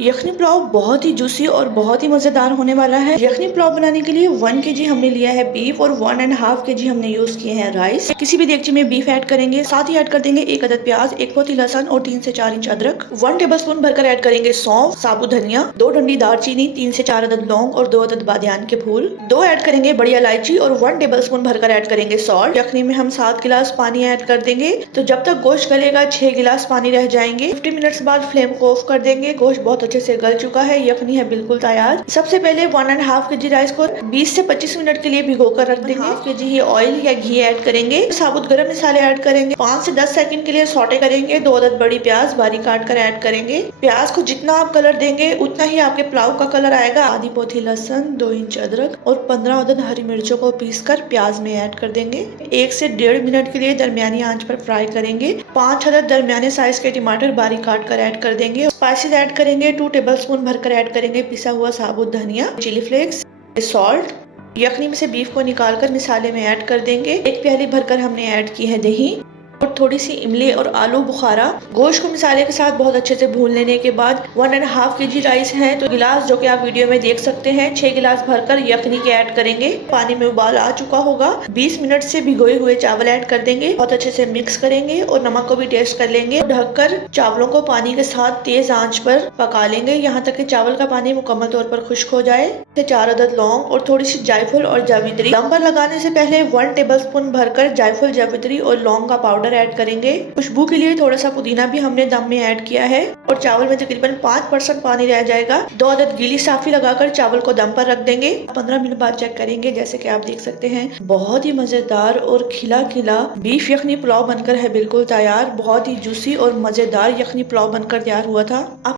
यखनी पुलाव बहुत ही जूसी और बहुत ही मजेदार होने वाला है। यखनी पुलाव बनाने के लिए 1 kg हमने लिया है बीफ और 1.5 kg हमने यूज किए हैं राइस। किसी भी देगची में बीफ ऐड करेंगे, साथ ही ऐड कर देंगे 1 अदद प्याज, 1 पोती लहसुन और 3 से 4 इंच अदरक। 1 टेबलस्पून भरकर ऐड करेंगे सौंफ, साबुत धनिया, 2 डंडी दालचीनी, 3 से 4 अदद लौंग और 2 अदद बादियान के फूल। 2 ऐड करेंगे बड़ी इलायची और 1 टेबलस्पून भरकर ऐड करेंगे सॉल्ट। यखनी में हम 7 गिलास पानी ऐड कर देंगे। तो जब तक गोश्त गलेगा 6 गिलास पानी रह जाएंगे। 50 मिनट्स बाद फ्लेम को ऑफ कर देंगे। गोश्त बहुत अच्छे से गल चुका है, यखनी है बिल्कुल तैयार। सबसे पहले 1.5 kg राइस को 20 से 25 मिनट के लिए भिगो कर रख देंगे। 1/2 kg ही ऑयल या घी ऐड करेंगे। साबुत गरम मसाले ऐड करेंगे। 5 से 10 सेकंड के लिए सौटे करेंगे। 2 अदद बड़ी प्याज बारीक काट कर ऐड करेंगे। प्याज को जितना आप कलर देंगे उतना ही आपके पुलाव का कलर आएगा। आधी पोथी लहसुन, 2 इंच अदरक और 15 अदद हरी मिर्चों को पीस कर प्याज में ऐड कर देंगे। 1 से 1.5 मिनट के लिए दरमियानी आंच पर फ्राई करेंगे। 5 अदद दरमियाने साइज के टमाटर बारीक काट कर ऐड कर देंगे। स्पाइसेस ऐड करेंगे। 2 टेबलस्पून भरकर ऐड करेंगे पिसा हुआ साबुत धनिया, चिली फ्लेक्स, सॉल्ट। यखनी में से बीफ को निकालकर मसाले में ऐड कर देंगे। 1 प्याली भरकर हमने ऐड की है दही और थोड़ी सी इमली और आलू बुखारा। गोश्त को मसाले के साथ बहुत अच्छे से भून लेने के बाद 1.5 kg राइस है तो गिलास जो कि आप वीडियो में देख सकते हैं 6 गिलास भरकर यखनी के ऐड करेंगे। पानी में उबाल आ चुका होगा। 20 मिनट से भिगोए हुए चावल ऐड कर देंगे। बहुत अच्छे से मिक्स करेंगे और नमक को भी टेस्ट कर लेंगे। ढककर चावलों को पानी के साथ तेज आंच पर पका लेंगे यहाँ तक कि चावल का पानी मुकम्मल तौर पर खुश्क हो जाए। 4 अदद लौंग और थोड़ी सी जायफल और जावित्री। दम पर लगाने से पहले 1 टेबलस्पून भरकर जायफल, जावित्री और लौंग का पाउडर ऐड करेंगे। खुशबू के लिए थोड़ा सा पुदीना भी हमने दम में ऐड किया है और चावल में तकरीबन 5% पानी रह जाएगा। 2 अदद गीली साफी लगाकर चावल को दम पर रख देंगे। 15 मिनट बाद चेक करेंगे। जैसे कि आप देख सकते हैं बहुत ही मजेदार और खिला खिला बीफ यखनी पुलाव बनकर है बिल्कुल तैयार। बहुत ही जूसी और मजेदार यखनी पुलाव बनकर तैयार हुआ था। आप